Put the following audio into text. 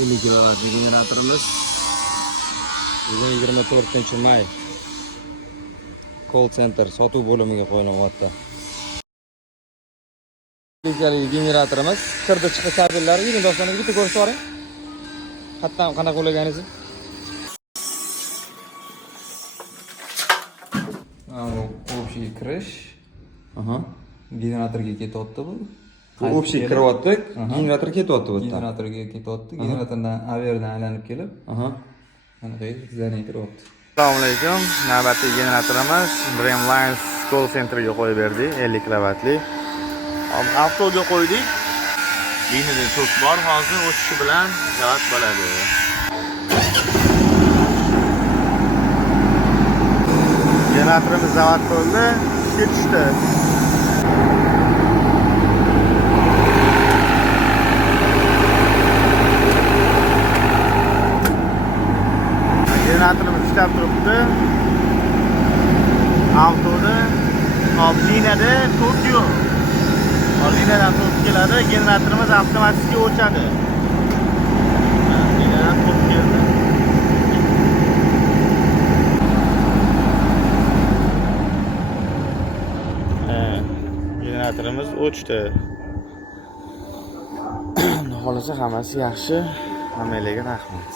50 kilovatli generatorimiz. Bugun 24-may. Call center sotuv bo'limiga qo'yilyapti. Bizning generatorimiz kirdi chiqdi kabellari yig'in do'stlarga bitta ko'rib ko'ring. Qatdan qanaqa qo'yganingizni. Bu общий kirish. Generatorga ketyapti bu. Общий kiryapti, generator ketyapti bu yerda. Generatorga ketyapti. Generatordan averdan aylanib kelib, mana bu zani kiryapti. Assalomu alaykum. Navbatdagi generatorimiz Dreamlines Call Centerga qo'yib berdik, 50 kilovatli. Avtoga qo'ydik. Liniyada to'p bor, hozir o'tishi bilan zavat bo'ladi. Generatorimiz zavat bo'ldi, ishga tushdi. Generatorimiz ishlab turibdi. Avtoda liniyada to'p yo'q. Liniyadan to'p keladi, generatorimiz avtomatik o'chadi. Liniyadan to'p keldi. Generatorimiz o'chdi. Xohlasa hammasi yaxshi. Hammalarga rahmat.